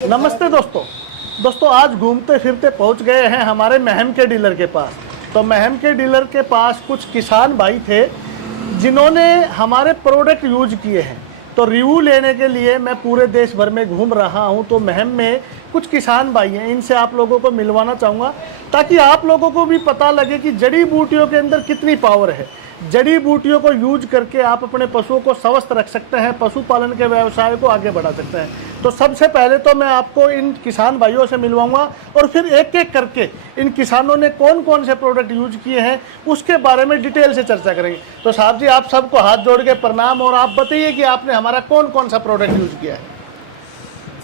नमस्ते दोस्तों आज घूमते फिरते पहुंच गए हैं हमारे महम के डीलर के पास। तो महम के डीलर के पास कुछ किसान भाई थे जिन्होंने हमारे प्रोडक्ट यूज किए हैं। तो रिव्यू लेने के लिए मैं पूरे देश भर में घूम रहा हूं। तो महम में कुछ किसान भाई हैं, इनसे आप लोगों को मिलवाना चाहूँगा ताकि आप लोगों को भी पता लगे कि जड़ी बूटियों के अंदर कितनी पावर है। जड़ी बूटियों को यूज करके आप अपने पशुओं को स्वस्थ रख सकते हैं, पशुपालन के व्यवसाय को आगे बढ़ा सकते हैं। तो सबसे पहले तो मैं आपको इन किसान भाइयों से मिलवाऊंगा और फिर एक एक करके इन किसानों ने कौन कौन से प्रोडक्ट यूज किए हैं उसके बारे में डिटेल से चर्चा करेंगे। तो साहब जी, आप सबको हाथ जोड़ के प्रणाम और आप बताइए कि आपने हमारा कौन कौन सा प्रोडक्ट यूज किया है।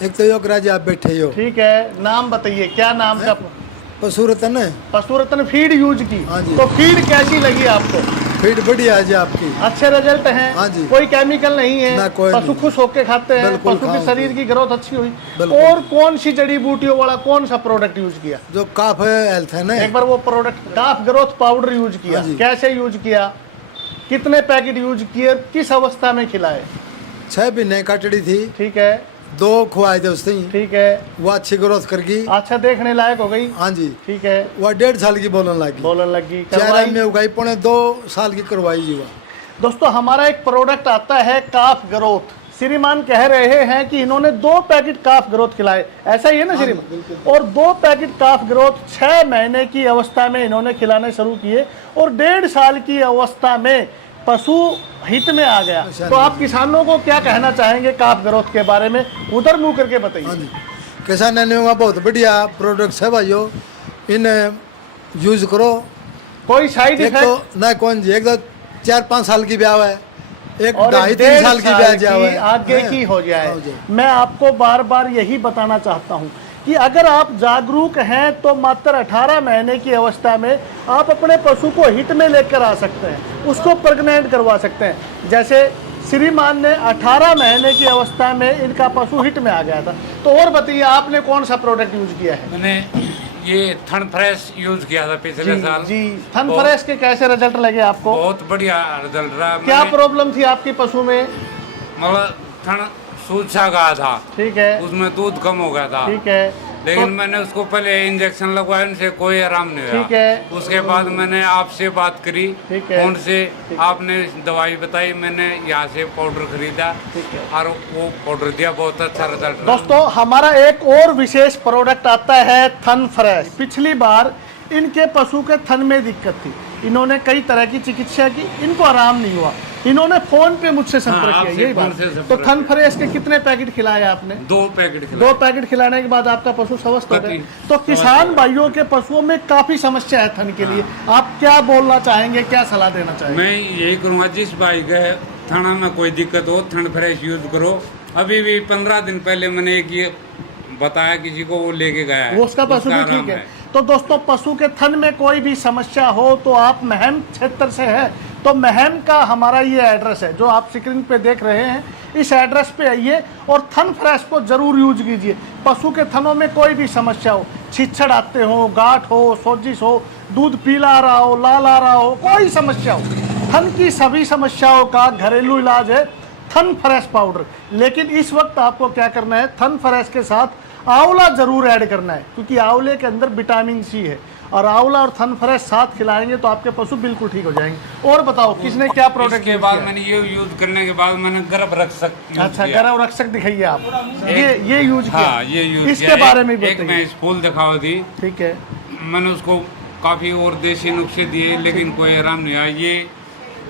एक तो योगराज आप बैठे हो, ठीक है, नाम बताइए, क्या नाम का? पशुरतन है। पशुरतन फीड यूज की। हाँ जी। तो फीड कैसी लगी आपको? फीड बढ़िया है जी आपकी, अच्छे रिजल्ट हैं। हाँ जी। कोई केमिकल नहीं है, ना कोई पशु नहीं। खुश होके खाते हैं, बिल्कुल पशु की शरीर की ग्रोथ अच्छी हुई। बिल्कुल। और कौन सी जड़ी बूटियों वाला कौन सा प्रोडक्ट यूज किया? जो काफ हेल्थ है ना, एक बार वो प्रोडक्ट काफ ग्रोथ पाउडर यूज किया। हाँ जी। कैसे यूज किया, कितने पैकेट यूज किए, किस अवस्था में खिलाए? 6 महीने काटड़ी थी, ठीक है, 2 खुआए थे उससे ही, ठीक है, वो अच्छी ग्रोथ कर गई। अच्छा देखने लायक हो गई। हाँ जी। ठीक है, वह 1.5 साल की बोलने लगी, बोलन लगी, 4 करवाई। में उगाई, 2.25 साल की करवाई जी। वह दोस्तों हमारा एक प्रोडक्ट आता है काफ ग्रोथ। श्रीमान कह रहे हैं कि इन्होंने 2 पैकेट काफ ग्रोथ खिलाए, ऐसा ही है ना श्रीमान? और 2 पैकेट काफ ग्रोथ 6 महीने की अवस्था में इन्होंने खिलाने शुरू किए और 1.5 साल की अवस्था में पशु हित में आ गया। तो आप किसानों को क्या कहना चाहेंगे काफ ग्रोथ के बारे में? उधर मुंह करके हाँ बताइए। जी, किसान का बहुत बढ़िया प्रोडक्ट्स है भाइयों, इन्हें यूज करो। कोई साइड एक इफेक्ट? तो ना कौन जी, एक तो 4-5 साल की ब्याह है, एक और 2.5-3 साल की ब्याह जाओ है, आगे की हो हो जाए। जाए। मैं आपको बार बार यही बताना चाहता हूं कि अगर आप जागरूक हैं तो मात्र 18 महीने की अवस्था में आप अपने पशु को हित में लेकर आ सकते हैं, उसको प्रेग्नेंट करवा सकते हैं। जैसे श्रीमान ने 18 महीने की अवस्था में इनका पशु हिट में आ गया था। तो और बताइए, आपने कौन सा प्रोडक्ट यूज किया है? मैंने ये थन फ्रेश यूज किया था पिछले साल जी, थन फ्रेश के कैसे रिजल्ट लगे आपको? बहुत बढ़िया रिजल्ट रहा। क्या मैंने- प्रॉब्लम थी आपकी पशु में? मतलब थन सूझा गया था, ठीक है, उसमें दूध कम हो गया था। ठीक है, लेकिन मैंने उसको पहले इंजेक्शन लगवाया, उनसे कोई आराम नहीं ठीक हुआ। है। उसके बाद मैंने आपसे बात करी ठीक है। फोन से, आपने दवाई बताई, मैंने यहाँ से पाउडर खरीदा ठीक है। और वो पाउडर दिया, बहुत अच्छा रिजल्ट रहा। दोस्तों हमारा एक और विशेष प्रोडक्ट आता है थन फ्रेश। पिछली बार इनके पशु के थन में दिक्कत थी, इन्होंने कई तरह की चिकित्सा की, इनको आराम नहीं हुआ। इन्होंने फोन पे मुझसे संपर्क किया, आपसे यही फोन बात। से तो संपर्क थन फ्रेश के कितने पैकेट खिलाए आपने? 2 पैकेट 2 खिलाए। पैकेट खिलाने के बाद आपका पशु स्वस्थ हो गया। काफी तो किसान भाइयों के पशुओं में काफी समस्या है थन के लिए, आप क्या बोलना चाहेंगे, क्या सलाह देना चाहेंगे? मैं यही करूँगा, जिस भाई के थाना में कोई दिक्कत हो थन फ्रेश यूज करो। अभी भी 15 दिन पहले मैंने एक ये बताया किसी को, वो लेके गया है, वो उसका पशु भी आराम ठीक है। तो दोस्तों पशु के थन में कोई भी समस्या हो तो आप महम क्षेत्र से है तो महम का हमारा ये एड्रेस है जो आप स्क्रीन पे देख रहे हैं, इस एड्रेस पे आइए और थन फ्रेश को जरूर यूज कीजिए। पशु के थनों में कोई भी समस्या हो, छिछड़ आते हो, गांठ हो, सोजिश हो, दूध पीला आ रहा हो, लाल आ रहा हो, कोई समस्या हो, थन की सभी समस्याओं का घरेलू इलाज है थन फ्रेश पाउडर। लेकिन इस वक्त आपको क्या करना है, थन फ्रेश के साथ आंवला जरूर ऐड करना है, क्योंकि आंवले के अंदर विटामिन सी है और आंवला और थन फ्रेश साथ खिलाएंगे तो आपके पशु बिल्कुल ठीक हो जाएंगे। और बताओ किसने क्या प्रोडक्ट के बाद मैंने ये यूज करने के बाद मैंने गर्भ रक्षक अच्छा गर्भ रक्षक दिखाइए आप, ये यूज किया? हाँ, ये यूज इसके किया। बारे में एक बताइए। मैं स्पूल दिखावा थी, ठीक है, मैंने उसको काफी और देसी नुस्खे दिए लेकिन कोई आराम नहीं आया। ये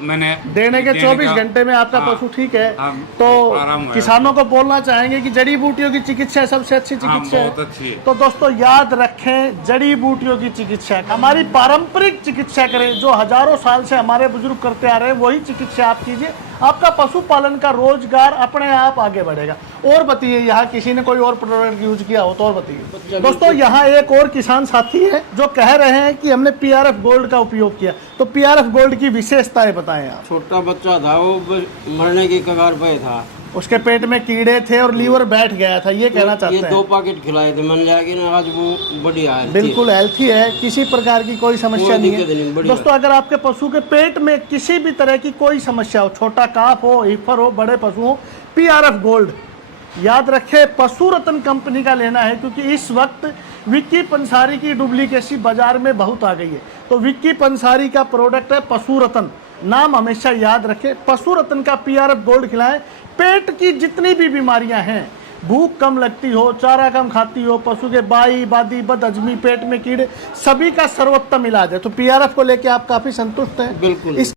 मैंने देने के 24 का- घंटे में आपका हाँ, पशु ठीक है। हाँ, तो आराम हुआ। किसानों को बोलना चाहेंगे कि जड़ी बूटियों की चिकित्सा सबसे अच्छी हाँ, चिकित्सा बहुत है। अच्छी है। तो दोस्तों याद रखें, जड़ी बूटियों की चिकित्सा हमारी पारंपरिक चिकित्सा करें, जो हजारों साल से हमारे बुजुर्ग करते आ रहे हैं, वही चिकित्सा आप कीजिए, आपका पशुपालन का रोजगार अपने आप आगे बढ़ेगा। और बताइए, यहाँ किसी ने कोई और प्रोडक्ट यूज किया हो तो और बताइए। दोस्तों यहाँ एक और किसान साथी है जो कह रहे हैं कि हमने पीआरएफ गोल्ड का उपयोग किया, तो पीआरएफ गोल्ड की विशेषताएं बताएं आप। छोटा बच्चा था, वो मरने की कगार पे था, उसके पेट में कीड़े थे और लीवर बैठ गया था, ये कहना ये चाहते 2 हैं। पैकेट खिलाए थे, मैंने जाके ना आज वो बढ़िया है, बिल्कुल हेल्थी है, किसी प्रकार की कोई समस्या कोई नहीं दिक्कत नहीं, है। बढ़िया। दोस्तों अगर आपके पशु के पेट में किसी भी तरह की कोई समस्या हो, छोटा काफ हो, हिफर हो, बड़े पशु हो, पीआरएफ गोल्ड याद रखे पशु रत्न कंपनी का लेना है, क्योंकि इस वक्त विक्की पंसारी की डुप्लीकेसी बाजार में बहुत आ गई है। तो विक्की पंसारी का प्रोडक्ट है पशु रत्न, नाम हमेशा याद रखें। पशु रत्न का पीआरएफ गोल्ड खिलाएं। पेट की जितनी भी बीमारियां हैं, भूख कम लगती हो, चारा कम खाती हो, पशु के बाई बादी बदहजमी, पेट में कीड़े, सभी का सर्वोत्तम इलाज है। तो पीआरएफ को लेके आप काफी संतुष्ट हैं? बिल्कुल। इस